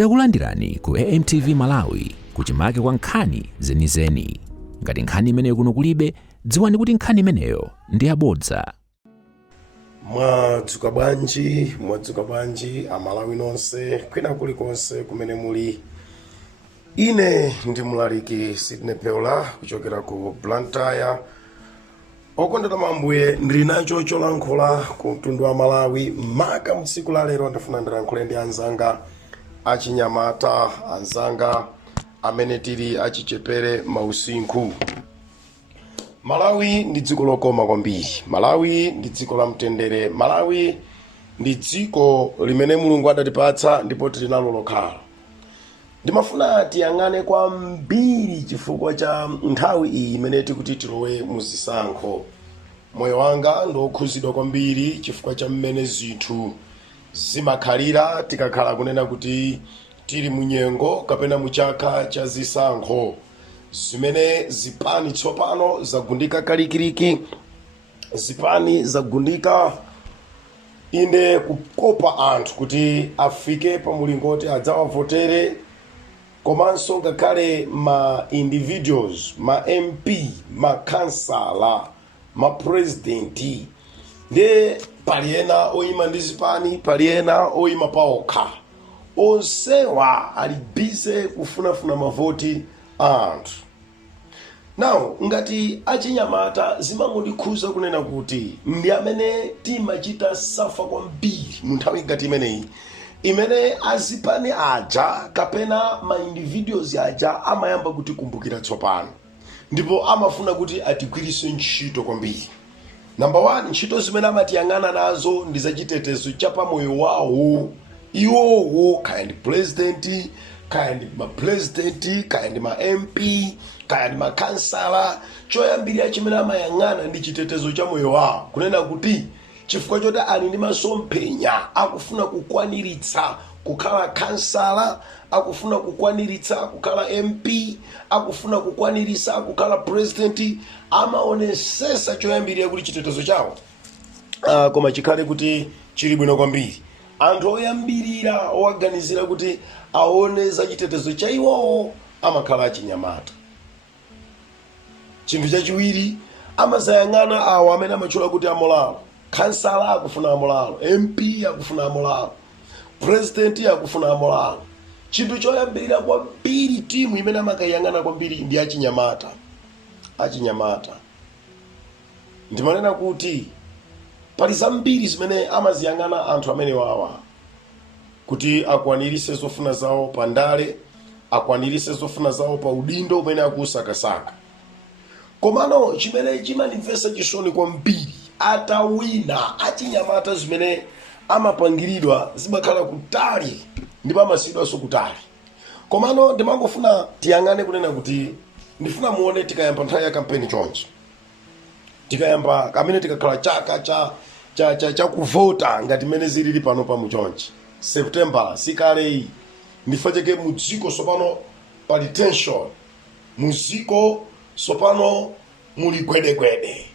Takulandirani ku AMTV Malawi kuchimake kwa nkhani zenizeni. Ngati nkhani imeneyo kuno kulibe, dziwani kuti nkhani imeneyo ndi yabodza. Mwadzuka bwanji Amalawi nonse kwina kulikonse kumene muli. Ine ndi mlaliki Sydney Peula kuchokera ku Blantyre. Okondedwa mambuye, ndili nacho cholankhula ku mtundu wa Malawi maka mtsiku la lero. Ndifuna ndilankhule ndi anzanga achinyamata, anzanga amene tili achichepere mausinkhu. Malawi ndi dziko lokoma kwambiri. Malawi ndi dziko la mtendere. Malawi ndi dziko limene Mulungu adatipatsa ndipo tili nalo lokhala. Ndimafuna tiyang'ane kwambiri chifukwa cha nthawi iyi imene tikuti tilowe muzisankho. Moyo wanga ndokhuzidwa kwambiri chifukwa cha mmene zinthu zimakhalira tikakhala kunena kuti tili munyengo kapena muchaka cha zisankho. Zimene zipani tsopano zagundika kalikiliki, zipani zagundika inde kukopa anthu kuti afike pa mulingoti adzawavotere, komanso ngakhale ma individuals, ma MP, ma kansala, ma presidenti. Nde paliena oyima ndi zipani, paliena oyima paokha. Onsewa ali bize kufunafuna mavoti anthu. Now, ngati achinyamata zimangondikhuza kunena kuti ndi amene timachita safa kwambiri mu nthawi ngati imeneyi, imene azipani aja kapena ma individuals aja amayamba kuti kumbukira tsopano, ndipo amafuna kuti atigwirise ntchito kwambiri. Number 1, ntchito zimene amatiyang'ana nazo ndi zachitetezo cha pamoyo wawo iwowo, kaya ndi president, kaya ndi ma president, kaya ndi ma MP, kaya ndi ma kansala. Choyambirira chimene amayang'ana ndi chitetezo cha moyo wawo, kunena kuti chifukwa choti ali ndi masomphenya akufuna kukwaniritsa kukhala kansala, akufuna kukwaniritsa kukhala MP, akufuna kukwaniritsa kukhala president, amaonesesa choyambirira kuti chitetezo chawo koma chikhale kuti chili bwino kwambiri. Anthu oyambirira owaganizira kuti aone za chitetezo cha iwowo amakhala achinyamata. Chinthu chachiwiri, amazayang'ana awo amene amatchula kuti amolalo. Kansala akufuna amolalo, MP akufuna amolalo, president akufuna amolalo. Chinthu choyambirira kwambiri timu imene amakayang'ana kwambiri ndi achinyamata. Achinyamata ndimanena kuti pali zambiri zimene amaziyang'ana anthu amene wawa kuti akwanirise zofuna zawo pa ndale, akwanirise zofuna zawo pa udindo umene akusakasaka. Komano chimene chimandimvesa chisoni kwambiri, atawina achinyamata zimene amapangiridwa zimakhala kutali ndipo amasidwanso kutali. Komano ndimangofuna tiyang'ane kunena kuti ndifuna muone tikayamba nthawi ya kampeni chonchi, tikayamba kamene tikakhala chaka cha kuvota ngati mene zilili pano pa muchonchi September sikaleyi, ndifacheke mudziko sopano pali tension, muziko sopano muli gwedegwede,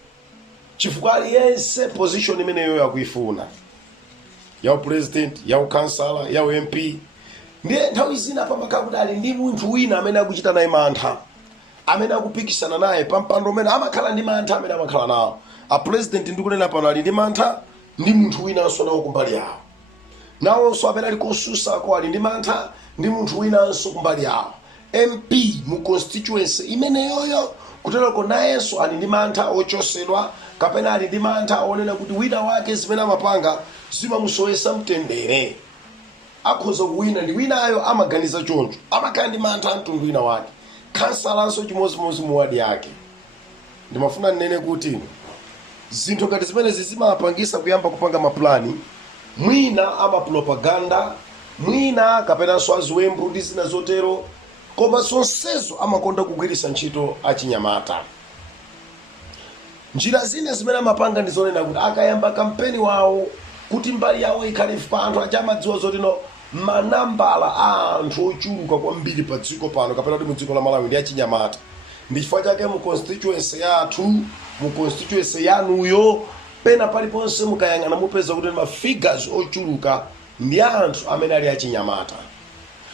chifukwa aliyense position imeneyo yakuifuna, ya president, ya kansala, ya MP. Ndiye nthawi zina pamakhala kuti ali ndi munthu wina amene akuchita naye mantha, amene akupikisana naye pampando umene amakhala ndi mantha amene amakhala nawo. A president ndikunena pano ali ndi mantha ndi munthu winanso nawo kumbali yawo. Nawonso amene ali kosusako ali ndi mantha ndi munthu winanso kumbali yawo. MP mu constituency imeneyoyo kuterako nayenso ali ndi mantha ochosedwa, kapena ali ndi mantha onena kuti wina wake zimene amapanga zimamusowesa mtendere. Akhoza kuwina ndi winayo amaganiza choncho, amakhala ndi mantha mtundu wina wake. Kansalanso chimozimozi mu wadi yake. Ndimafuna nene kuti zinthu ngati zimene zimapangisa kuyamba kupanga maplani, mwina amapropaganda, mwina kapenanso aziwembu ndi zina zotero, koma sonsezo amakonda kugwiritsa ntchito achinyamata. Njira zina zimene amapanga ndi zonena kuti akayamba kampeni wawo kuti mbali yawo ikhale pa anthu achamadziwa zotino manambala a anthu ochuluka kwambiri pa dziko pano kapena kuti mu dziko la Malawi ndi achinyamata. Ndi chifukwa chake mu constituency yathu, mu constituency yanuyo, pena paliponse mukayang'ana mupeza kuti ma figures ochuluka ndi anthu amene ali achinyamata.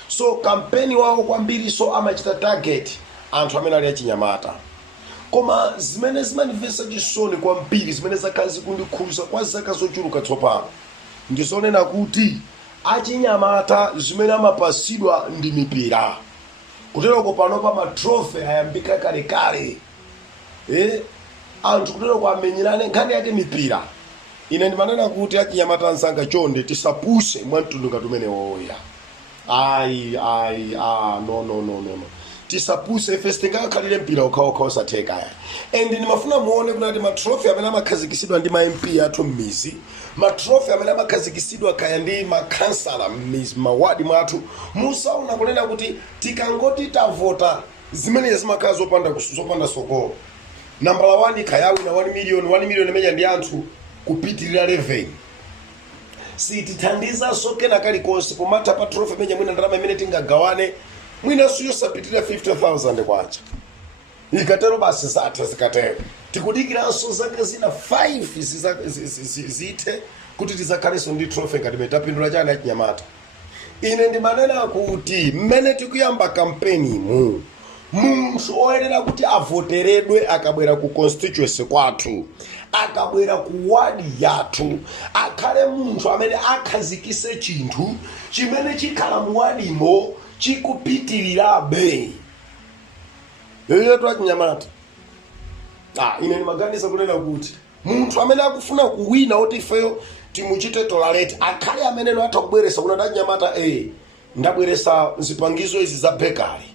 So kampeni wawo kwambiri so amachita target anthu amene ali achinyamata. Koma zimene zimandimvetsa chisoni kwambiri zimene zakhala zikundikhuza kwa zaka zochuluka tsopano ndizonena kuti achinyamata zimene amapasidwa ndi mipira. Kutereko panopa matrophy ayambika kalekale. Anthu kutereko amenyerane nkhani yake mipira. Ine ndimanena kuti achinyamata ansanga chonde tisapuse mwamtundu ngati umene woya. No. Tisapuse ife sitingakhalire mpira okhaokha osatheka aya. And ndimafuna muone kuti matrophy amene amakhazikisidwa ndi ma MP athu m'mizi, matrophy amene amakhazikisidwa kaya ndi makhansala m'mizi mawadi mwathu, musaona kunena kuti tikangoti tavota zimene zimakhala zopanda sokolo. Number 1 khayawi na 1 million imene ndi anthu kupitirira 11. Sitithandiza sokena kalikonse pomata pa trophy imene mwina ndalama imene tingagawane mwina suyo sapitirira 50,000 kwacha. Ikatero basi zatha zikatero. Tikudikiranso zaka zina 5 zithe kuti tizakhalenso ndi trophy ngati metapindula chana achinyamata. Ine ndimanena kuti mmene tikuyamba kampeni mu munthu oyenera kuti avoteredwe akabwera ku constituency kwathu, akabwera ku wadi yathu, akhale munthu amene akhazikise chinthu chimene chikhala mu wadimo chikupitirirabe. Yoyo achinyamata. Ine ndimaganiza kunena kuti munthu amene akufuna kuwina oti ifeyo timuchite tolerate akhale amene atha kubweresa kuna achinyamata ndabweresa zipangizo izi za bakery.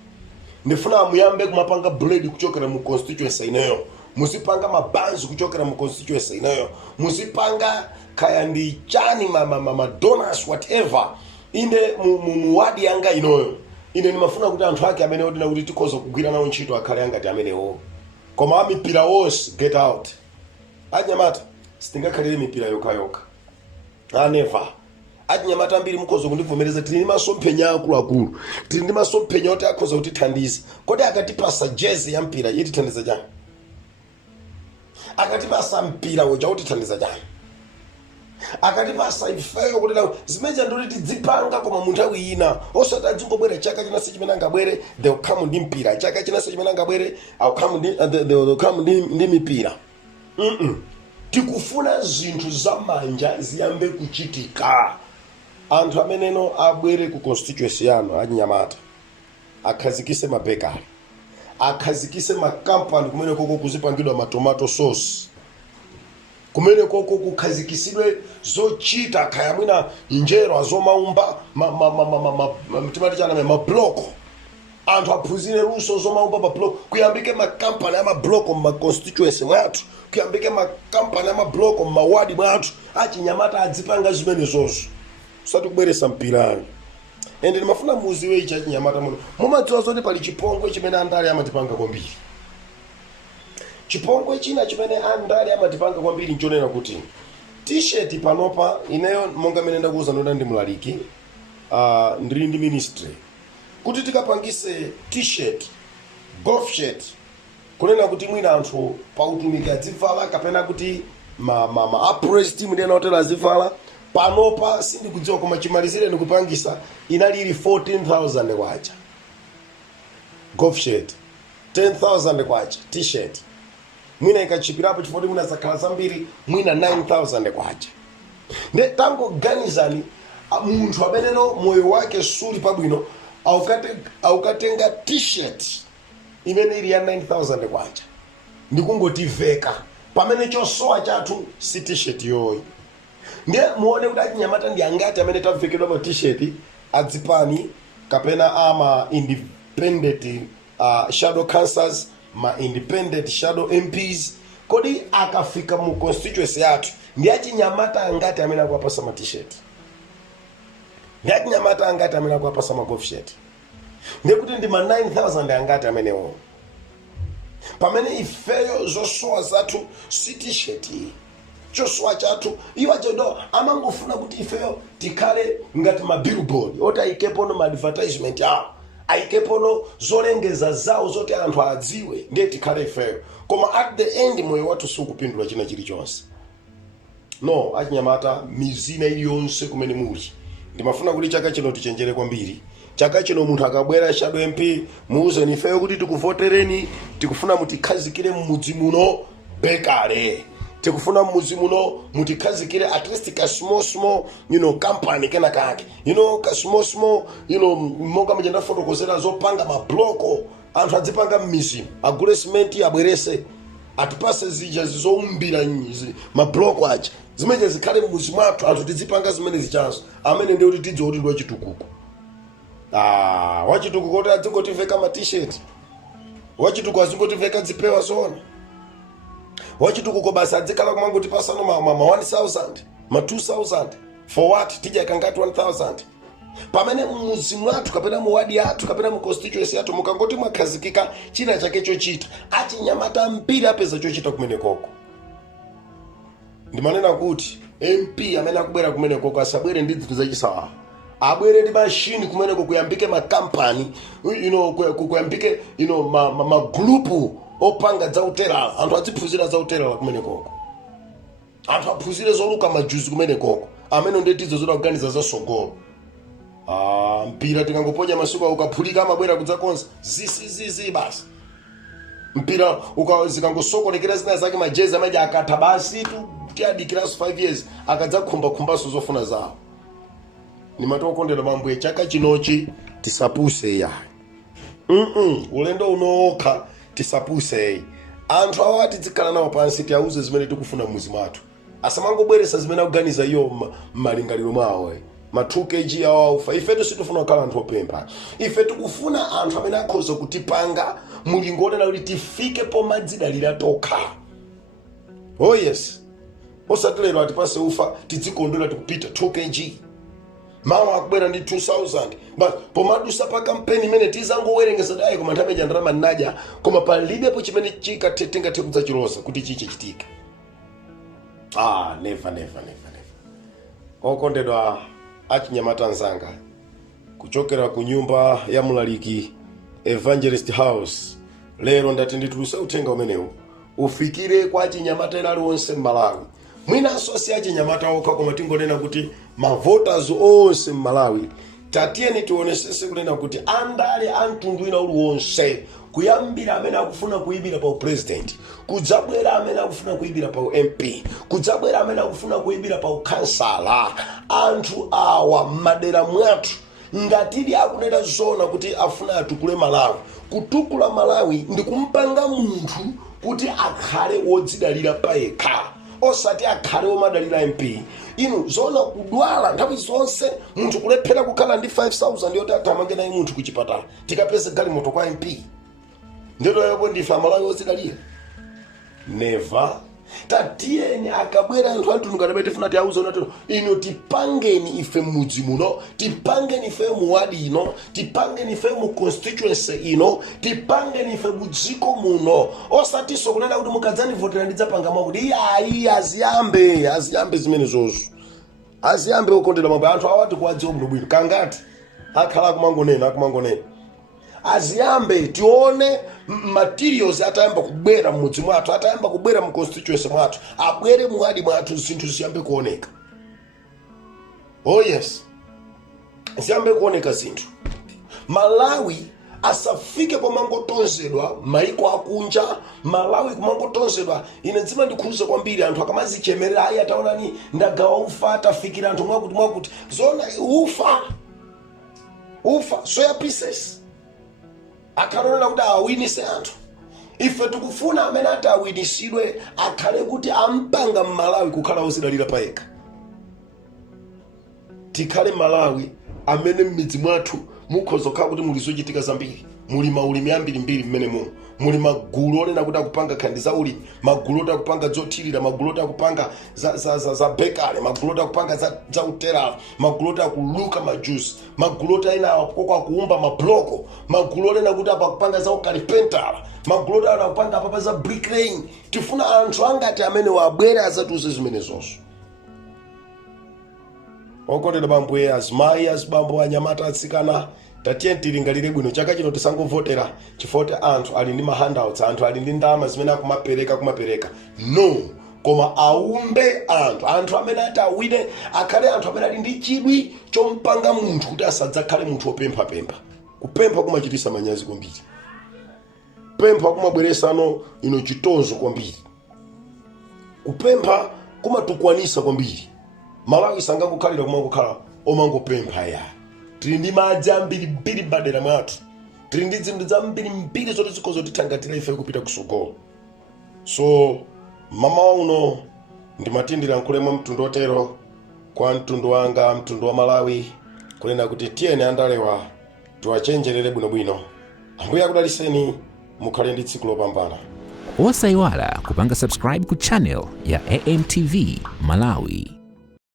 Ndifuna muyambe kumapanga bread kuchokera mu constituency ineyo. Musipanga mabanzi kuchokera mu constituency ineyo. Musipanga kaya ndi chani ma donuts whatever. Inde mu wadi yanga inoyo. Ine nimafuna kuti anthu ake amene odina kuti tikhoza kugwira nawo ntchito akhale angati amenewo. Koma amipira wonse get out. Achinyamata sitingakhalire mipira yokha. Never. Achinyamata ambiri mukhoza kundivomereza tili ndi masomphenya akuluakulu. Tili ndi masomphenya oti akhoza kutithandiza. Kodi akatipasa jezi ya mpira yitithandiza chani? Akatipasa mpira uja utithandiza chani? Akatipasa ifeyo kuti zimeja ndoti tidzipanga koma munthawi ina osati adzingobwera chaka chinanso chimene angabwere they'll come ndi mpira, chaka chinanso chimene angabwere they'll come ndi mipira. Tikufuna zinthu zamanja ziyambe kuchitika. Anthu ameneno abwere ku constituency yanu achinyamata akhazikise mabekari, akhazikise makampani kumene koko kuzipangidwa matomato sauce, kumene koko kukhazikisidwe zochita kaya mwina injero azomaumba timati chana mabloko. Anthu aphunzire luso zomaumba mabloko, kuyambike makampani ya mabloko mu constituency mwathu, kuyambike makampani ya mabloko mu mawadi mwathu, achinyamata adzipanga zimene zozo. Usati kubweresa mpirani. Ende ndimafuna muziwe ichi achinyamata muno. Mumadziwa zoti pali chipongwe chimene andale amatipanga kwambiri. Chipongwe china chimene andale amatipanga kwambiri nchonena kuti t-shirt panopa ineyo monga mene ndakuuza ndoda ndi mlaliki ndili ndi ministry kuti tikapangise t-shirt, golf shirt, kunena kuti mwina anthu pautumiki adzivala kapena kuti ma apres team ndena hotela adzivala. Panopa sindikudziwa koma chimalizire nikupangisa inalili 14,000 kwacha. Golf shirt 10,000 kwacha. T-shirt mwina ikachipirapo chifoti mwina zakhala zambiri mwina 9,000 kwacha. Nde tango ganizani munthu ameneno moyo wake suli pabwino aukatenga t-shirt imene ili ya 9,000 kwacha ndikungotiveka pamene chosowa chathu si t-shirt yoyi. Ndiye muone kuti achinyamata ndi angati amene tavekedwa pa t-shirt adzipani kapena ama independent shadow councillors, ma independent shadow MPs. Kodi akafika mu constituency yathu ndi achinyamata angati amene akuwapasa ma t-shirt? Ndi achinyamata angati amene akuwapasa ma golf shirt? Ndiye kuti ndi ma 9,000 angati amenewo. Pamene ifeyo zosowa zathu si t-shirt chosowa chathu iwa chodo amangofuna kuti ifeyo tikhale ngati ma billboard oti ayikepono ma advertisement ayikepono zolengeza zawo zoti anthu adziwe ndiye tikhale ifeyo. Koma at the end moyo wathu sukupindula china chilichonse. No, achinyamata mizina iliyonse kumene muli ndimafuna kuti chaka chino tichenjere kwambiri. chaka chino munthu akabwera shadow MP muuze nifeyo kuti tikuvotereni, tikufuna mutikhazikire mmudzi muno bekale, tikufuna mmudzi muno mutikhazikire at least ka small company kena kake, ka small monga mjenda fotokozera zopanga mabloko, anthu adzipanga m'mizimu, agule simenti abwerese, atipase zija zizoumbira mabloko aja, zimene zikhale mmudzi mwathu, anthu tizipanga zimene zichanso, amene ndi kuti tidziwe kuti wachitukuko. Wachitukuko kuti adzingotiveka ma t-shirt, wachitukuko adzingotiveka zipewa zona, wachitukuko basi adzikhala kumangoti pasano ma 1000 ma 2000 for what? Tija kangati 1000 pamene mmudzi mwathu kapena muwadi yathu kapena mu constituency yathu mukangoti mwakhazikika china chake chochita, achinyamata ambiri apeza chochita kumene koko. Ndimanena kuti MP amene akubwera kumene koko asabwere ndi zinthu zachisawawa, abwere ndi machine kumene kuyambike makampani, kuyambike magrupu opanga dzautera, anthu adziphunzira dzautera kumene koko, anthu aphunzire zoluka majuzi kumene koko, amene ndetizo zodakuganiza za sogolo. Mpira tikangoponya masuka ukaphulika amabwera kudzakonza zizi basi. Mpira zikangosokolekera zina zake majezi amaja akatha basi tu tiadikiraso 5 years akadzakhumbakhumbaso zofuna zawo. Nimatokondera mambuye chaka chinochi tisapuse ya. Ulendo unokha tisapuse. Anthu awati dzikhala nawo pansi tiauze zimene tikufuna mmuzi mwathu. Asamangobweresa zimene akuganiza iyo malingaliro mwawo. Ma 2 kg awaufa. Ifetu sitifuna kukhala anthu opempha. Ifetu kufuna anthu amene akhoza kutipanga mulingone na kuti tifike pomadzidalira tokha. Oh yes. Osatilero atipase ufa tidzikondwera tikupita 2 kg. Mawa akubwera ndi 2000 but pomadusa pa kampeni imene tizangowerengesa dai koma nthawi ya ndalama naja koma palibepo chimene chikatenga kudzachilosa kuti chichitike. Never. Okondedwa achinyamata nzanga kuchokera ku nyumba ya Mulaliki Evangelist House, lero ndati ndituluse uthenga umenewu ufikire kwa achinyamata ena aliwonse m'Malawi. Mwinanso si achinyamata okha koma tingonena kuti ma voters onse m'Malawi tatiyeni tionesese kunena kuti andale amtundu wina uliwonse, kuyambira amene akufuna kuyibira pa president, kudzabwera amene akufuna kuyibira pa MP, kudzabwera amene akufuna kuyibira pa kansala, anthu awa madera mwathu ngatili akunena zona kuti afuna atukule Malawi. Kutukula Malawi ndi kumpanga munthu kuti akhale wodzidalira payekha, osati akhale womadalira MP. Inu zona kudwala nthawi zonse munthu kulephera kukhala ndi 5000 yoti athamange naye munthu kuchipatala tikapeze galimoto kwa MP. Ndero yobo ndifa Malawi wodzidalira. Never. Tatiyeni akabwera anthu ngati tifuna tiauze unatero ino tipangeni ife mudzi muno, tipangeni ife muwadi ino, tipangeni ife mu constituency ino, tipangeni ife mudziko muno. Osatiso kunena kuti mukadzani votera ndidzapanga makuti aziyambe zimene zozo. Aziyambe okondera mambo anthu awati kuwadziwa muno bwino kangati akhala kumangonena. Aziyambe tione materials atayamba kubwera mmudzi mwathu, atayamba kubwera mu constituency mwathu, abwere muwadi mwathu zinthu ziyambe kuoneka. Oh yes. Ziyambe kuoneka zinthu. Malawi asafike pomangotonzedwa maiko akunja, Malawi kumangotonzedwa. Ine dzima ndikhuza kwambiri anthu akamazichemerera ayi ataonani ndagawa ufa atafikira anthu mwakuti zona ufa soya pieces. Akarona kuti awinise anthu. Ife tikufuna amene ati awinisidwe akhale kuti ampanga m'Malawi kukhala wodzidalira payekha. Tikhale Malawi amene m'midzi mwathu mukhoza kukhala kuti muli zochitika zambiri, muli maulimi ambiri mmene muno, muli magulu onena kuti akupanga khandi za ulimi, magulu oti akupanga zothirira, magulu oti akupanga za bekale, magulu oti akupanga za uterala, magulu oti akuluka majusi, magulu oti aina akoko akuumba mabloko, magulu onena kuti akupanga za ukalipentala, magulu oti akupanga apapa za bricklaying. Tifuna anthu angati amene wabwere azatiuze zimene zonso. Okondedwa bambuye, azimayi, azibambo, anyamata, atsikana, tatiyeni tilingalire bwino chaka chino tisangovotera chifukwa anthu ali ndi handouts, anthu ali ndi ndalama zimene akumapereka. No, koma aumbe anthu amene ati awine akhale anthu amene ali ndi chidwi chompanga munthu kuti asadzakhale munthu wopemphapempha. Kupempha kumachitisa manyazi kwambiri, kupempha kumabweresa ino chitonzo kwambiri, kupempha kumatukwanisa kwambiri. Malawi sangakukhalira kumangokhala omangopempha ya. Tili ndi madzi ambiri badera mwathu, tili ndi zinthu zambiri zoti zikozotithangatira ife kupita kusogolo. So mama uno ndimatindira nkulema mtundu otero kwa mtundu wanga, mtundu wa Malawi, kunena kuti tiyeni andalewa tiwachenjerere bwinobwino. Ambuye akudaliseni, mukhale ndi tsiku lopambana. Osayiwala kupanga subscribe ku channel ya AMTV Malawi.